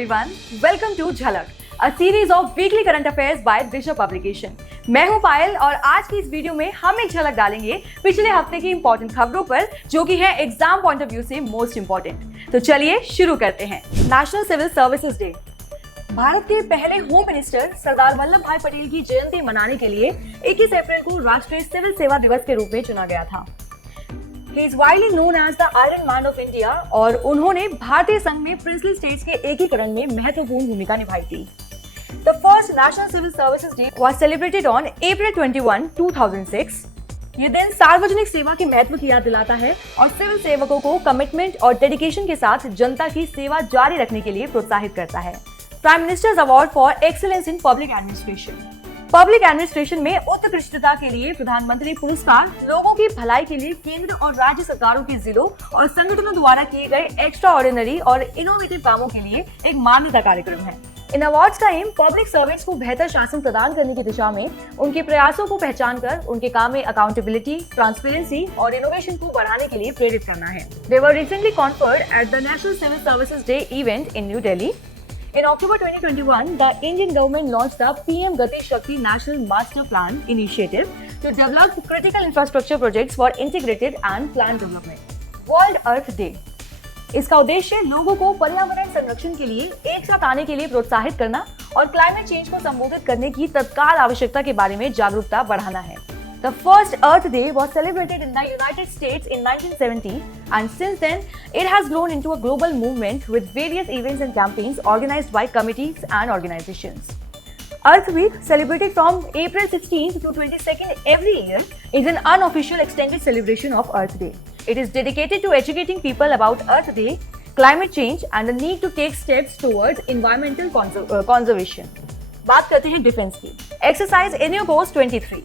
everyone. Welcome to झलक, a series of weekly current affairs by Disha publication. मैं हूं पायल और आज की इस वीडियो में हम एक झलक डालेंगे पिछले हफ्ते की इंपॉर्टेंट खबरों पर, जो कि है एग्जाम पॉइंट ऑफ व्यू से मोस्ट इंपॉर्टेंट। तो चलिए शुरू करते हैं। National civil services day. भारत के पहले होम मिनिस्टर सरदार वल्लभ भाई पटेल की जयंती मनाने के लिए 21 अप्रैल को राष्ट्रीय सिविल सेवा दिवस के रूप में चुना गया था। He is widely known as the Iron Man of India और उन्होंने भारतीय संघ में प्रिंसली स्टेट्स के एकीकरण में महत्वपूर्ण भूमिका निभाई थी। The first National Civil Services Day was celebrated on April 21, 2006. ये दिन सार्वजनिक सेवा के महत्व की याद दिलाता है और सिविल सेवकों को कमिटमेंट और डेडिकेशन के साथ जनता की सेवा जारी रखने के लिए प्रोत्साहित करता है। Prime ministers award for excellence in public administration. Public administration में उत्कृष्टता के लिए प्रधानमंत्री पुरस्कार लोगों की भलाई के लिए केंद्र और राज्य सरकारों के जिलों और संगठनों द्वारा किए गए एक्स्ट्रा ऑर्डिनरी और इनोवेटिव कामों के लिए एक मान्यता कार्यक्रम है। इन अवार्ड्स का एम पब्लिक सर्वेंट्स को बेहतर शासन प्रदान करने की दिशा में उनके प्रयासों को पहचान कर उनके काम में अकाउंटेबिलिटी, ट्रांसपेरेंसी और इनोवेशन को बढ़ाने के लिए प्रेरित करना है। They were recently conferred at the National Civil Services Day event in New Delhi. In October 2021, the Indian government launched the PM Gati Shakti National Master Plan Initiative to develop critical infrastructure projects for integrated and planned development. World Earth Day. इसका उद्देश्य लोगों को पर्यावरण संरक्षण के लिए एक साथ आने के लिए प्रोत्साहित करना और क्लाइमेट चेंज को संबोधित करने की तत्काल आवश्यकता के बारे में जागरूकता बढ़ाना है। The first Earth Day was celebrated in the United States in 1970, and since then it has grown into a global movement with various events and campaigns organized by committees and organizations. Earth Week, celebrated from April 16th to 22nd every year, is an unofficial extended celebration of Earth Day. It is dedicated to educating people about Earth Day, climate change, and the need to take steps towards environmental conservation. बात करते हैं defence की। Exercise in your course 23.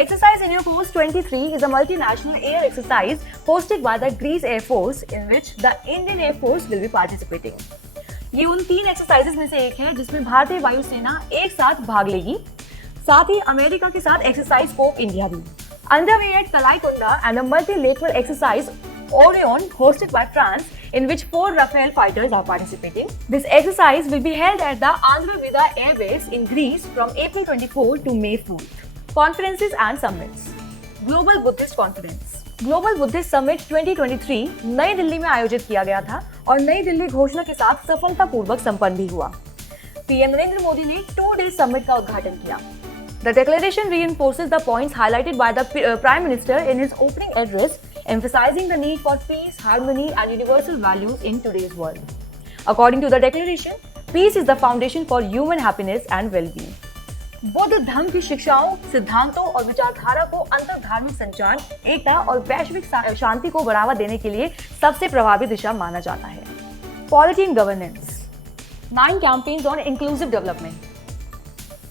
Exercise in your course 23 is a multinational air exercise hosted by the Greece Air Force, in which the Indian Air Force will be participating. ये उन 3 exercises में से एक है जिसमें भारतीय वायुसेना एक साथ भाग लेगी। साथ ही अमेरिका के साथ एक्सरसाइज स्कोप इंडिया भी। Underway at Kalaikunda and a multilateral exercise Orion hosted by France, in which 4 Rafale fighters are participating. This exercise will be held at the Andhra Vida Air Base in Greece from April 24 to May 4th. Conferences and summits. Global Buddhist Conference. Global Buddhist Summit 2023 नई दिल्ली में आयोजित किया गया था और नई दिल्ली घोषणा के साथ सफलतापूर्वक संपन्न भी हुआ। पीएम नरेंद्र मोदी ने 2-day summit का उद्घाटन किया। The declaration reinforces the points highlighted by the Prime Minister in his opening address, emphasizing the need for peace, harmony, and universal values in today's world. According to the declaration, peace is the foundation for human happiness and well-being. बौद्ध धर्म की शिक्षाओं, सिद्धांतों और विचारधारा को अंतरधार्मिक संचार, एकता और वैश्विक शांति को बढ़ावा देने के लिए सबसे प्रभावी दिशा माना जाता है। Polity and governance. 9 campaigns on inclusive development.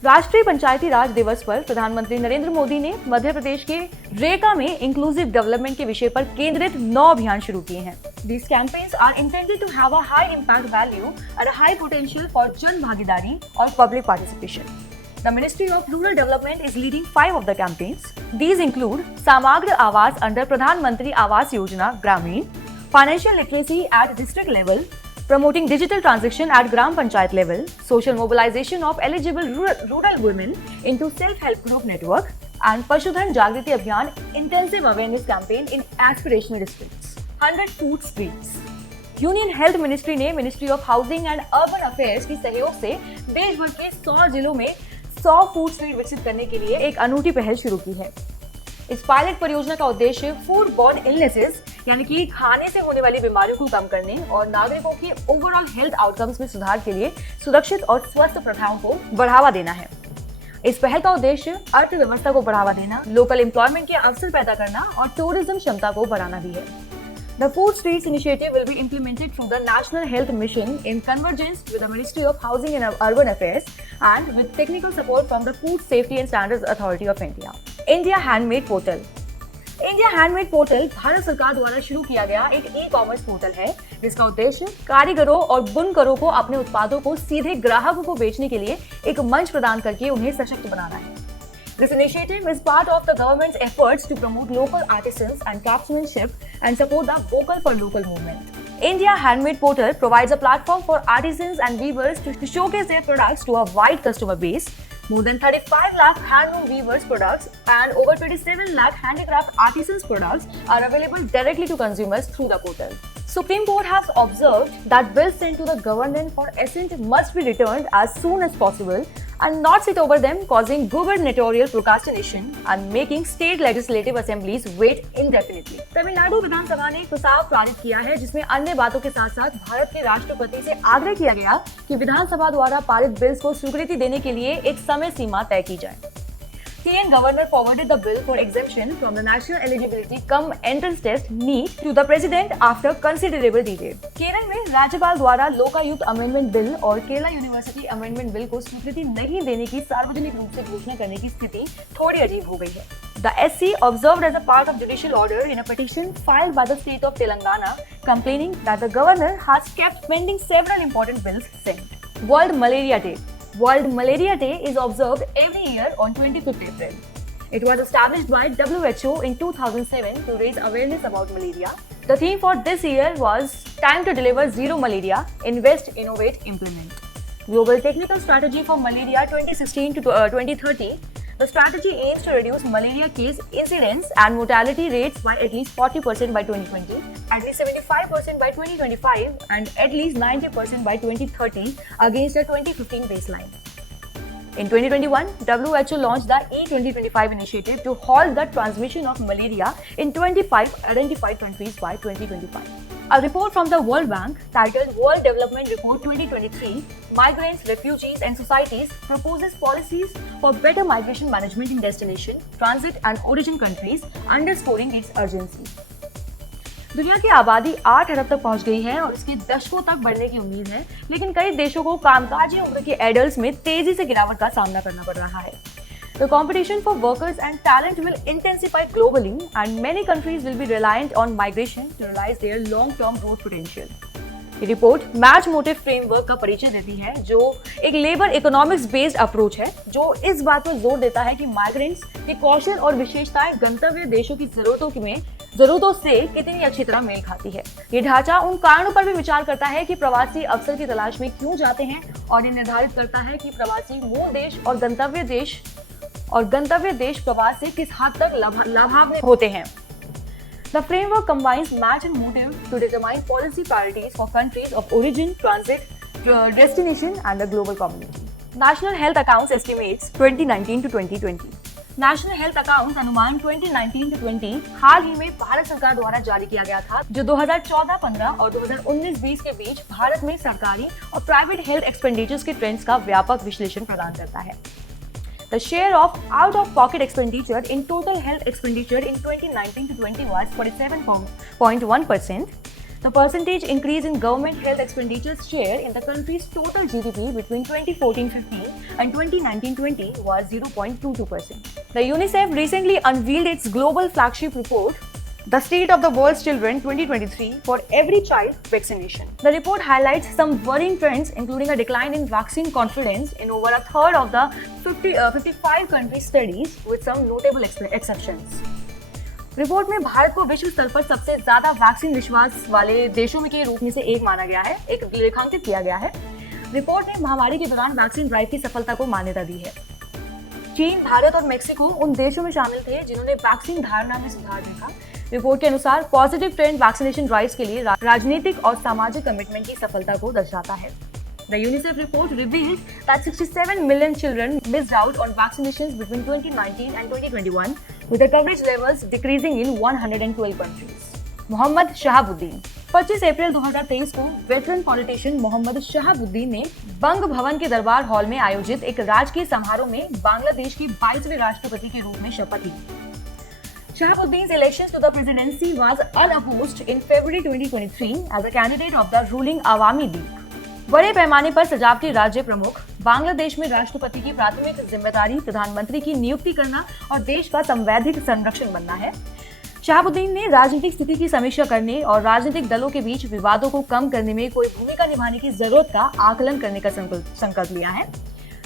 राष्ट्रीय पंचायती राज दिवस पर प्रधानमंत्री नरेंद्र मोदी ने मध्य प्रदेश के रेका में इंक्लूसिव डेवलपमेंट के विषय पर केंद्रित 9 अभियान शुरू किए हैं। These campaigns are intended to have a high impact value and a high potential for जन भागीदारी और public participation. The Ministry of Rural Development is leading 5 of the campaigns. These include Samagra Awas under Pradhan Mantri Awas Yojana Gramin, financial literacy at district level, promoting digital transaction at Gram Panchayat level, social mobilization of eligible rural women into self-help group network, and Pashudhan Jagriti Abhiyan intensive awareness campaign in aspirational districts. 100 food streets. Union health ministry ने ministry of housing and urban affairs की सहयोग से देश भर के 100 जिलों में 100 food street विकसित करने के लिए एक अनूठी पहल शुरू की है। इस पायलट परियोजना का उद्देश्य फूड बॉर्न इलनेसेस यानी कि खाने से होने वाली बीमारियों को कम करने और नागरिकों के ओवरऑल हेल्थ आउटकम्स में सुधार के लिए सुरक्षित और स्वस्थ प्रथाओं को बढ़ावा देना है। इस पहल का उद्देश्य अर्थव्यवस्था को बढ़ावा देना, लोकल एम्प्लॉयमेंट के अवसर पैदा करना और टूरिज्म क्षमता को बढ़ाना भी है। The Food Streets initiative will be implemented through the National Health Mission in convergence with the Ministry of Housing and Urban Affairs and with technical support from the Food Safety and Standards Authority of India. India Handmade Portal. India Handmade Portal Bharat सरकार द्वारा शुरू किया गया एक e-commerce portal है जिसका उद्देश्य कारीगरों और बुनकरों को अपने उत्पादों को सीधे ग्राहकों को बेचने के लिए एक मंच प्रदान करके उन्हें सशक्त बनाना है। This initiative is part of the government's efforts to promote local artisans and craftsmanship and support the Vocal for Local movement. India Handmade Portal provides a platform for artisans and weavers to showcase their products to a wide customer base. More than 35 lakh handloom weavers products and over 27 lakh handicraft artisans products are available directly to consumers through the portal. Supreme Court has observed that bills sent to the government for assent must be returned as soon as possible and not sit over them, causing gubernatorial procrastination and making state legislative assemblies wait indefinitely. Tamil Nadu विधानसभा ने एक प्रस्ताव पारित किया है जिसमें अन्य बातों के साथ साथ भारत के राष्ट्रपति से आग्रह किया गया कि विधानसभा द्वारा पारित बिल्स को स्वीकृति देने के लिए एक समय सीमा तय की जाए। TN Governor forwarded the bill for exemption from the National Eligibility cum Entrance Test (NEET) to the President after considerable delay. Kerala में राज्यपाल द्वारा लोकायुक्त अमेंडमेंट बिल और केरला यूनिवर्सिटी अमेंडमेंट बिल को स्वीकृति नहीं देने की सार्वजनिक रूप से घोषणा करने की स्थिति थोड़ी अजीब हो गई है। The SC observed as a part of judicial order in a petition filed by the state of Telangana, complaining that the governor has kept pending several important bills sent. World Malaria Day. World Malaria Day is observed every year on 25th April. It was established by WHO in 2007 to raise awareness about malaria. The theme for this year was Time to Deliver Zero Malaria, Invest, Innovate, Implement. Global Technical Strategy for Malaria 2016 to 2030. The strategy aims to reduce malaria case incidence and mortality rates by at least 40% by 2020, at least 75% by 2025, and at least 90% by 2030 against the 2015 baseline. In 2021, WHO launched the E2025 initiative to halt the transmission of malaria in 25 identified countries by 2025. A report from the World Bank titled World Development Report 2023, Migrants, Refugees and Societies proposes policies for better migration management in destination, transit and origin countries, underscoring its urgency. दुनिया की आबादी 8 अरब तक पहुंच गई है और इसके दशकों तक बढ़ने की उम्मीद है, लेकिन कई देशों को कामकाजी उम्र के एडल्ट्स में तेजी से गिरावट का सामना करना पड़ रहा है। The competition for workers and talent will intensify globally, and many countries will be reliant on migration to realize their long-term growth potential. ये रिपोर्ट मैच मोटिव फ्रेमवर्क का परिचय देती है, जो एक लेबर इकोनॉमिक्स बेस्ड अप्रोच है, जो इस बात पर जोर देता है कि माइग्रेंट्स के कौशल और विशेषताएं गंतव्य देशों की जरूरतों से कितनी अच्छी तरह मेल खाती है। ये ढांचा उन कारणों पर भी विचार करता है कि प्रवासी अवसर की तलाश में क्यों जाते हैं, और ये निर्धारित करता है कि प्रवासी मूल देश और गंतव्य देश प्रवास से किस हद तक लाभान्वित होते हैं। The framework combines match and motive to determine policy priorities for countries of origin, transit, destination, and the global community. National Health Accounts estimates 2019 to 2020. National health account अनुमान 2019 to 20 हाल ही में भारत सरकार द्वारा जारी किया गया था, जो 2014-15 और 2019-20 के बीच भारत में सरकारी और प्राइवेट हेल्थ एक्सपेंडिचर्स के ट्रेंड्स का व्यापक विश्लेषण प्रदान करता है। The share of out-of-pocket expenditure in total health expenditure in 2019 to 20 was 47.1%. The percentage increase in government health expenditure's share in the country's total GDP between 2014-15 and 2019-20 was 0.22%. The UNICEF recently unveiled its global flagship report, The State of the World's Children 2023 for Every Child Vaccination. The report highlights some worrying trends, including a decline in vaccine confidence in over a third of the 55 country studies, with some notable exceptions. Report में भारत को विश्व स्तर पर सबसे ज्यादा vaccine विश्वास वाले देशों में के रूप में से एक माना गया है, एक रेखांकित किया गया है। रिपोर्ट ने महामारी के दौरान वैक्सीन ड्राइव की सफलता को मान्यता दी है। चीन, भारत और मेक्सिको उन देशों में शामिल थे जिन्होंने वैक्सीन धारणा में सुधार देखा। रिपोर्ट के अनुसार पॉजिटिव ट्रेंड वैक्सीनेशन ड्राइव्स के लिए राजनीतिक और सामाजिक कमिटमेंट की सफलता को दर्शाता है। The UNICEF report revealed that 67 million children missed out on vaccinations between 2019 and 2021, with the coverage levels decreasing in 112 countries. Mohammad Shahabuddin 25 अप्रैल 2023 को वेटरन पॉलिटिशियन मोहम्मद शहाबुद्दीन ने बंग भवन के दरबार हॉल में आयोजित एक राजकीय समारोह में बांग्लादेश के 22वें राष्ट्रपति के रूप में शपथ ली। Shahabuddin's election to the presidency was unopposed in February 2023 as a candidate of the ruling Awami League. बड़े पैमाने पर सजावटी राज्य प्रमुख बांग्लादेश में राष्ट्रपति की प्राथमिक जिम्मेदारी प्रधानमंत्री की नियुक्ति करना और देश का संवैधानिक संरक्षण बनना है। शहाबुद्दीन ने राजनीतिक स्थिति की समीक्षा करने और राजनीतिक दलों के बीच विवादों को कम करने में कोई भूमिका निभाने की जरूरत का आकलन करने का संकल्प लिया है।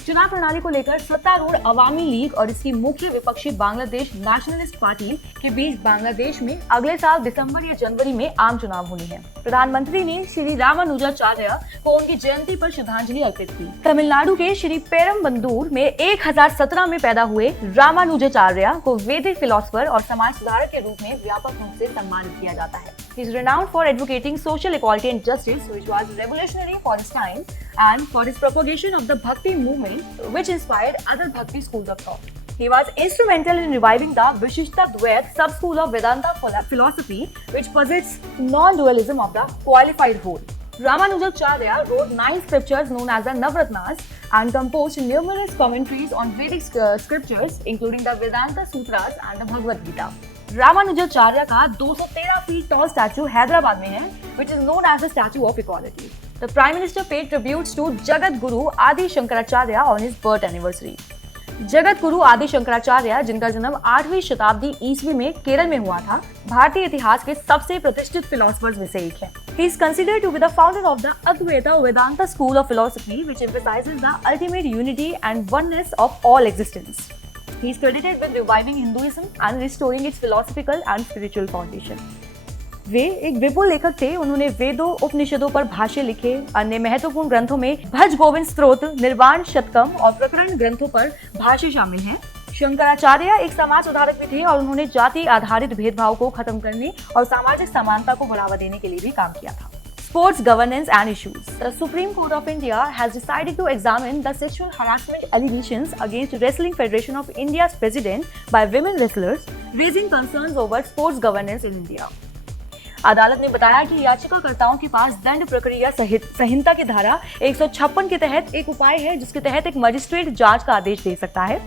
चुनाव प्रणाली को लेकर सत्तारूढ़ अवामी लीग और इसकी मुख्य विपक्षी बांग्लादेश नेशनलिस्ट पार्टी के बीच बांग्लादेश में अगले साल दिसंबर या जनवरी में आम चुनाव होने हैं। प्रधानमंत्री ने श्री रामानुजाचार्य को उनकी जयंती पर श्रद्धांजलि अर्पित की। तमिलनाडु के श्री पेरम्बदूर में 1017 में पैदा हुए रामानुजाचार्य को वैदिक फिलोसफर और समाज सुधारक के रूप में व्यापक रूप से सम्मानित किया जाता है। He is renowned for advocating social equality and justice, which was revolutionary for his time, and for his propagation of the Bhakti movement, which inspired other Bhakti schools of thought. He was instrumental in reviving the Vishishtadvait sub-school of Vedanta philosophy, which posits non-dualism of the qualified whole. Ramanujacharya wrote 9 scriptures known as the Navratnas and composed numerous commentaries on Vedic scriptures, including the Vedanta Sutras and the Bhagavad Gita. Ramanujacharya का 213 feet tall statue Hyderabad में है, which is known as the Statue of Equality. The Prime Minister paid tributes to Jagat Guru Adi Shankaracharya on his birth anniversary. Jagat Guru आदि शंकराचार्य, जिनका जन्म 8वीं शताब्दी ईस्वी में केरल में हुआ था, भारतीय इतिहास के सबसे प्रतिष्ठित फिलोसफर्स में से एक है। He is considered to be the founder of the Advaita Vedanta school of philosophy, which emphasizes the ultimate unity and oneness of all existence. He is credited with reviving Hinduism and restoring its philosophical and spiritual foundation. वे एक विपुल लेखक थे। उन्होंने वेदों, उपनिषदों पर भाष्य लिखे। अन्य महत्वपूर्ण ग्रंथों में भज गोविंद स्तोत्र, निर्वाण शतकम और प्रकरण ग्रंथों पर भाष्य शामिल हैं। शंकराचार्य एक समाज सुधारक भी थे और उन्होंने जाति आधारित भेदभाव को खत्म करने और सामाजिक समानता को बढ़ावा देने के लिए भी काम किया था। Sports governance and issues. The Supreme Court of India has decided to examine the sexual harassment allegations against Wrestling Federation of India's president by women wrestlers, raising concerns over sports governance in India. अदालत ने बताया कि याचिकाकर्ताओं के पास दंड प्रक्रिया संहिता की धारा 156 के तहत एक उपाय है, जिसके तहत एक मजिस्ट्रेट जांच का आदेश दे सकता है।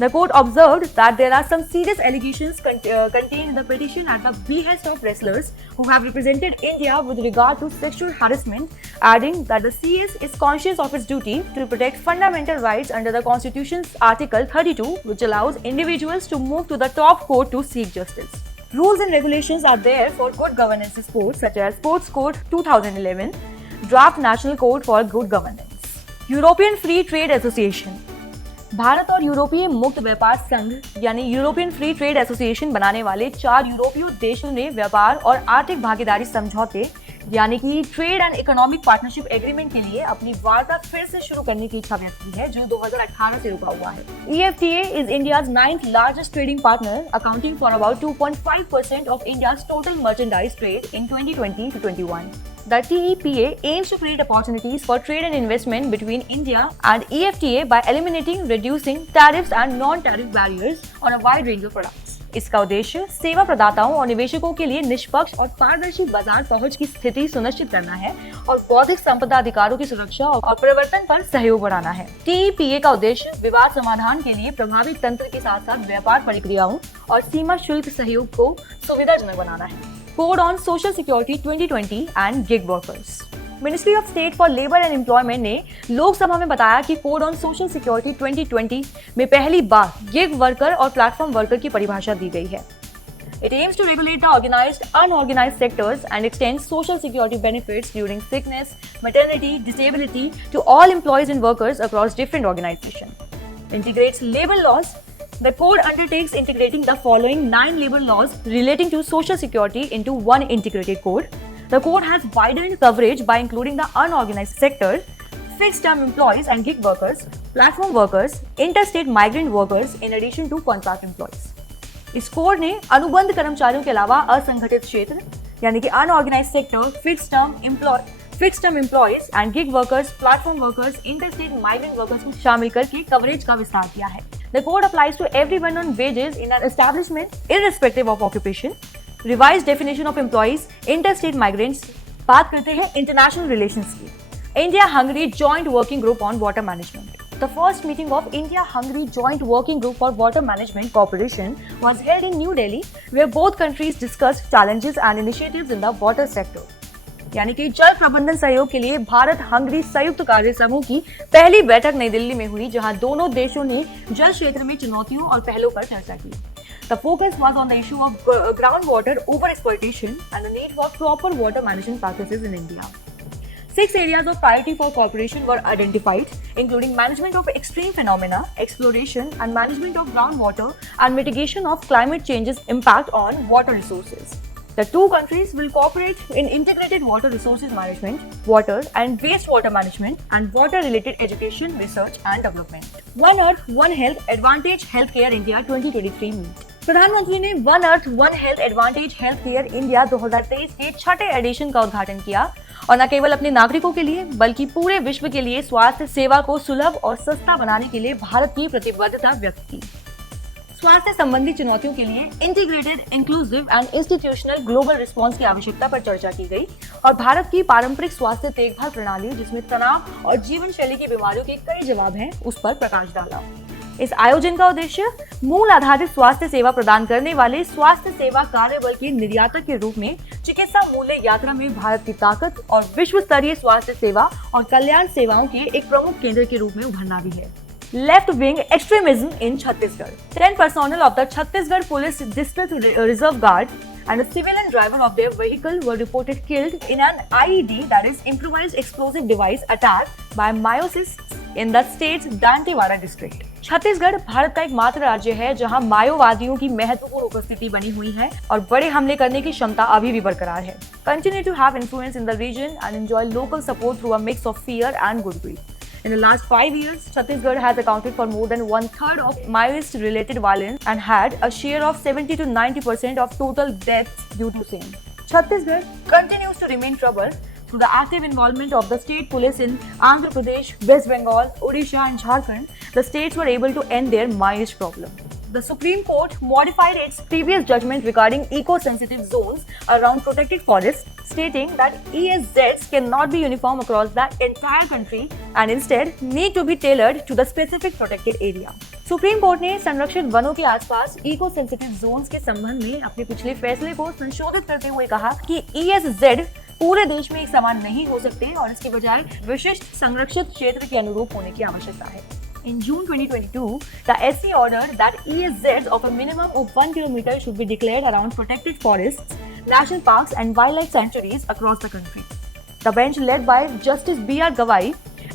The court observed that there are some serious allegations contained in the petition at the behest of wrestlers who have represented India with regard to sexual harassment, adding that the CS is conscious of its duty to protect fundamental rights under the Constitution's Article 32, which allows individuals to move to the top court to seek justice. Rules and regulations are there for good governance in sports, such as Sports Code 2011, Draft National Code for Good Governance. European Free Trade Association. Bharat और यूरोपीय मुक्त व्यापार संघ यानी European free trade association बनाने वाले 4 यूरोपीय देशों ने व्यापार और आर्थिक भागीदारी समझौते यानी कि trade and economic partnership agreement के लिए अपनी वार्ता फिर से शुरू करने की इच्छा व्यक्त की है, जो 2018 से रुका हुआ है। EFTA is India's 9th largest trading partner, accounting for about 2.5% of India's total merchandise trade in 2020 to 21. The TEPA aims to create opportunities for trade and investment between India and EFTA by eliminating, reducing tariffs and non-tariff barriers on a wide range of products. इसका उद्देश्य सेवा प्रदाताओं और निवेशकों के लिए निष्पक्ष और पारदर्शी बाजार पहुंच की स्थिति सुनिश्चित करना है और बौद्धिक संपदा अधिकारों की सुरक्षा और प्रवर्तन पर सहयोग बढ़ाना है। TEPA का उद्देश्य विवाद समाधान के लिए प्रभावी तंत्र के साथ साथ व्यापार प्रक्रियाओं और सीमा शुल्क सहयोग को सुविधाजनक बनाना है। Code on Social Security 2020 and Gig Workers. Ministry of state for labour and employment ने लोकसभा में बताया कि कोड ऑन सोशल सिक्योरिटी 2020 में पहली बार गिग वर्कर और प्लेटफॉर्म वर्कर की परिभाषा दी गई है। It aims to regulate the organized, unorganized sectors and extend social security benefits during sickness, maternity, disability to all employees and workers across different organizations. Integrates labor laws. The code undertakes integrating the following 9 labor laws relating to social security into one integrated code. The code has widened coverage by including the unorganized sector, fixed-term employees and gig workers, platform workers, interstate migrant workers, in addition to contract employees. इस code ने अनुबंध कर्मचारियों के अलावा असंगठित क्षेत्र यानी कि unorganised sector, fixed term employees and gig workers, platform workers, interstate migrant workers को शामिल करके कवरेज का विस्तार किया है। The code applies to everyone on wages in an establishment irrespective of occupation. Revised definition of employees, interstate migrants. बात करते हैं इंटरनेशनल रिलेशंस की। India-Hungary Joint Working Group on Water Management. The first meeting of India-Hungary Joint Working Group for Water Management Cooperation was held in New Delhi, where both countries discussed challenges and initiatives in the water sector. यानी कि जल प्रबंधन सहयोग के लिए Bharat Hungary संयुक्त कार्य समूह की पहली बैठक नई दिल्ली में हुई, जहां दोनों देशों ने जल क्षेत्र में चुनौतियों और पहलों पर चर्चा की। The focus was on the issue of groundwater overexploitation and the need for proper water management practices in India. 6 areas of priority for cooperation were identified, including management of extreme phenomena, exploration and management of groundwater, and mitigation of climate change's impact on water resources. The two countries will cooperate in integrated water resources management, water and wastewater management, and water-related education, research and development. One Earth, One Health Advantage Healthcare India 2023 मीट। प्रधानमंत्री ने one earth one health advantage healthcare India 2023 के छठे addition का उद्घाटन किया और न केवल अपने नागरिकों के लिए बल्कि पूरे विश्व के लिए स्वास्थ्य सेवा को सुलभ और सस्ता बनाने के लिए भारत की प्रतिबद्धता व्यक्त की। स्वास्थ्य संबंधी चुनौतियों के लिए integrated, inclusive and institutional global response की आवश्यकता पर चर्चा की गई और भारत की पारंपरिक स्वास्थ्य देखभाल प्रणाली, जिसमें तनाव और जीवन शैली की बीमारियों के कई जवाब हैं, उस पर प्रकाश डाला। इस आयोजन का उद्देश्य मूल आधारित स्वास्थ्य सेवा प्रदान करने वाले स्वास्थ्य सेवा कार्यबल के निर्यातक के रूप में चिकित्सा मूल्य यात्रा में भारत की ताकत और विश्व स्तरीय स्वास्थ्य सेवा और कल्याण सेवाओं के एक प्रमुख केंद्र के रूप में उभरना भी है। Left wing extremism in Chhattisgarh. 10 personnel of the Chhattisgarh Police District Reserve Guard and a civilian driver of their vehicle were reported killed in an IED, that is improvised explosive device attack by Maoists in the state's Dantewada district. Chhattisgarh Bharat का एकमात्र राज्य है जहां माओवादियों की महत्वपूर्ण उपस्थिति बनी हुई है और बड़े हमले करने की क्षमता अभी भी बरकरार है। Continue to have influence in the region and enjoy local support through a mix of fear and goodwill. In the last 5 years, Chhattisgarh has accounted for more than 1/3 of Maoist-related violence and had a share of 70 to 90% of total deaths due to same. Chhattisgarh continues to remain troubled through the active involvement of the state police in Andhra Pradesh, West Bengal, Odisha and Jharkhand. The states were able to end their Maoist problem. The Supreme Court modified its previous judgment regarding eco-sensitive zones around protected forests, stating that ESZs cannot be uniform across the entire country and instead need to be tailored to the specific protected area. Supreme court ने संरक्षित वनों के आसपास eco sensitive Jones के संबंध में अपने पिछले फैसले को संशोधित करते हुए कहा कि ESZ पूरे देश में एक समान नहीं हो सकते और इसके बजाय विशिष्ट संरक्षित क्षेत्र के अनुरूप होने की आवश्यकता है। In June 2022, the SC ordered that ESZs of a minimum of 1 kilometer should be declared around protected forests, national parks and wildlife sanctuaries across the country. The bench led by Justice B.R. Gawai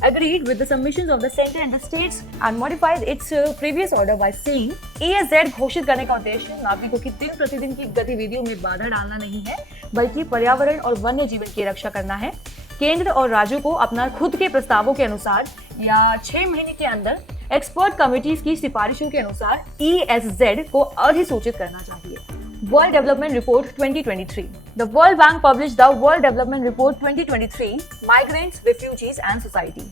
agreed with the submissions of the center and the states and modified its previous order by saying ESZ घोषित करने का उद्देश्य नागरिकों की दिन प्रतिदिन की गतिविधियों में बाधा डालना नहीं है, बल्कि पर्यावरण और वन्य जीवन की रक्षा करना है। केंद्र और राज्यों को अपना खुद के प्रस्तावों के अनुसार या 6 महीने के अंदर एक्सपर्ट कमिटीज की सिफारिशों के अनुसार ESZ को अधिसूचित करना चाहिए। World Development Report 2023. The World Bank published the World Development Report 2023, Migrants, Refugees and Society.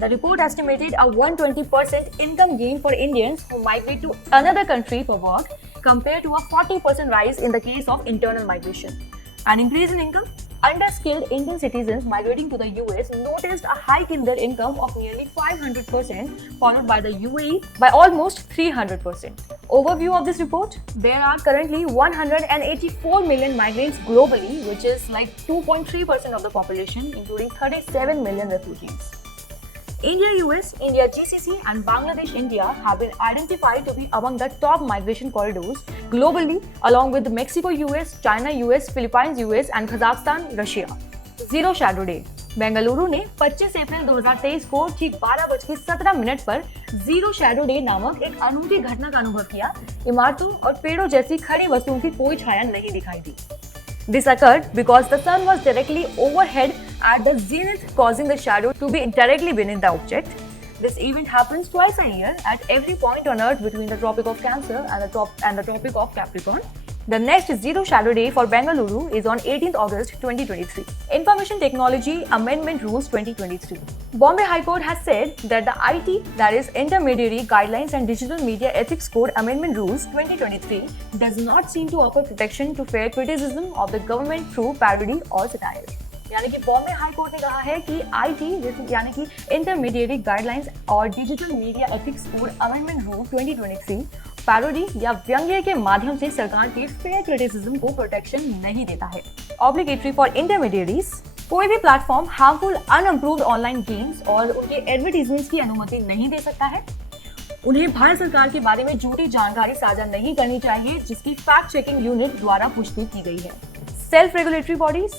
The report estimated a 120% income gain for Indians who migrate to another country for work compared to a 40% rise in the case of internal migration. An increase in income? Underskilled Indian citizens migrating to the US noticed a hike in their income of nearly 500%, followed by the UAE by almost 300%. Overview of this report: there are currently 184 million migrants globally, which is like 2.3% of the population, including 37 million refugees. India US, India GCC and Bangladesh India have been identified to be among the top migration corridors globally, along with Mexico US, China US, Philippines US and Kazakhstan Russia. Zero Shadow Day. Bengaluru ने 25 अप्रैल 2023 को ठीक 12:17 पर zero shadow day नामक एक अनूठी घटना का अनुभव किया। इमारतों और पेड़ों जैसी खड़ी वस्तुओं की कोई छाया नहीं दिखाई दी। This occurred because the sun was directly overhead at the zenith, causing the shadow to be directly beneath the object. This event happens twice a year at every point on Earth between the Tropic of Cancer and the Tropic of Capricorn. The next Zero Shadow Day for Bengaluru is on 18th August 2023. Information Technology Amendment Rules 2023. Bombay High Court has said that the IT, that is Intermediary Guidelines and Digital Media Ethics Code Amendment Rules 2023, does not seem to offer protection to fair criticism of the government through parody or satire. यानी कि Bombay high court ने कहा है कि IT यानी कि intermediate guidelines और digital media ethics code amendment rule 2023 parody या व्यंग्य के माध्यम से सरकार के फेयर क्रिटिसिज्म को प्रोटेक्शन नहीं देता है। ऑब्लिगेटरी फॉर इंटरमीडिएरीज, कोई भी platform harmful unapproved online games और उनके एडवर्टीजमेंट्स की अनुमति नहीं दे सकता है। उन्हें भारत सरकार के बारे में झूठी जानकारी साझा नहीं करनी चाहिए जिसकी फैक्ट चेकिंग यूनिट द्वारा पुष्टि की गई है। Self regulatory bodies,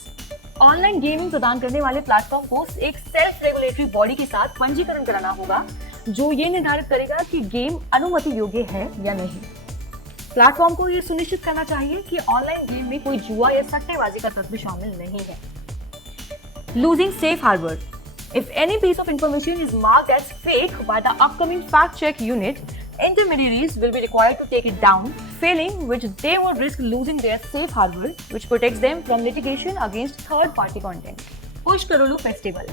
online gaming प्रदान करने वाले प्लेटफॉर्म को एक सेल्फ रेगुलेटरी बॉडी के साथ पंजीकरण कराना होगा जो ये निर्धारित करेगा कि गेम अनुमति योग्य है या नहीं। प्लेटफॉर्म को ये सुनिश्चित करना चाहिए कि ऑनलाइन गेम में कोई जुआ या सट्टेबाजी का तत्व शामिल नहीं है। Losing safe harbour. If any piece of information is marked as fake by the upcoming fact check unit, intermediaries will be required to take it down, failing which they would risk losing their safe harbor, which protects them from litigation against third-party content. Pushkarolu Festival.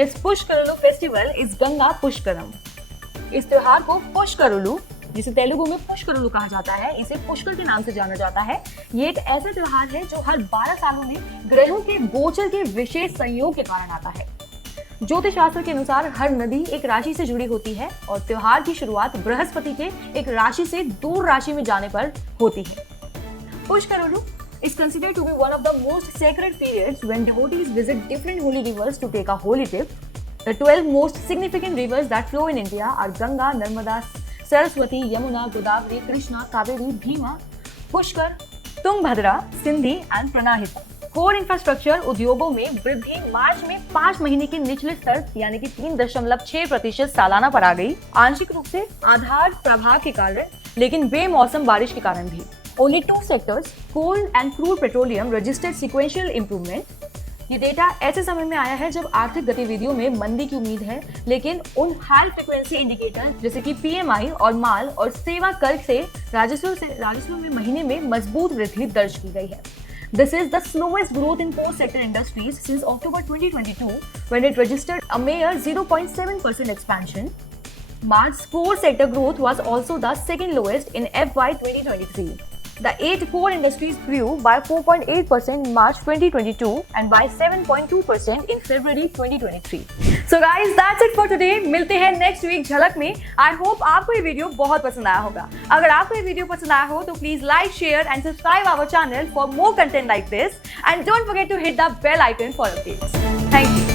This Pushkarolu Festival is Ganga Pushkaram. इस त्योहार को पुष्करुलु, जिसे तेलुगु में पुष्करुलु कहा जाता है, इसे पुष्कर के नाम से जाना जाता है। ये एक ऐसा त्योहार है जो हर 12 सालों में ग्रहों के गोचर के विशेष संयोग के कारण आता है। ज्योतिष शास्त्र के अनुसार हर नदी एक राशि से जुड़ी होती है और त्योहार की शुरुआत बृहस्पति के एक राशि से दूर राशि में जाने पर होती है। पुष्करुलु is considered to be one of the most sacred periods when devotees visit different holy rivers to take a holy dip. The 12 most significant rivers that flow in India are Ganga, Narmada, Saraswati, Yamuna, Godavari, Krishna, Kaveri, Bhima, Pushkar, Tungbhadra, Sindhi and Pranahita. Core infrastructure उद्योगों में वृद्धि मार्च में 5 महीने के निचले स्तर यानी कि 3.6% सालाना पर आ गई, आंशिक रूप से आधार प्रभाव के कारण लेकिन बेमौसम बारिश के कारण भी। Only 2 sectors, coal and crude petroleum, registered sequential improvement. ये डेटा ऐसे समय में आया है जब आर्थिक गतिविधियों में मंदी की उम्मीद है, लेकिन उन हाई फ्रीक्वेंसी इंडिकेटर जैसे कि PMI और माल और सेवा कर से राजस्व में महीने में मजबूत वृद्धि दर्ज की गई है। This is the slowest growth in core sector industries since October 2022, when it registered a mere 0.7% expansion. March's core sector growth was also the second lowest in FY 2023. The 8 core industries grew by 4.8% in March 2022 and by 7.2% in February 2023. So guys, that's it for today. मिलते हैं next week झलक में। I hope आपको ये video बहुत पसंद आया होगा। अगर आपको ये वीडियो पसंद आया हो तो please like, share and subscribe our channel for more content like this. And don't forget to hit the bell icon for updates. Thank you.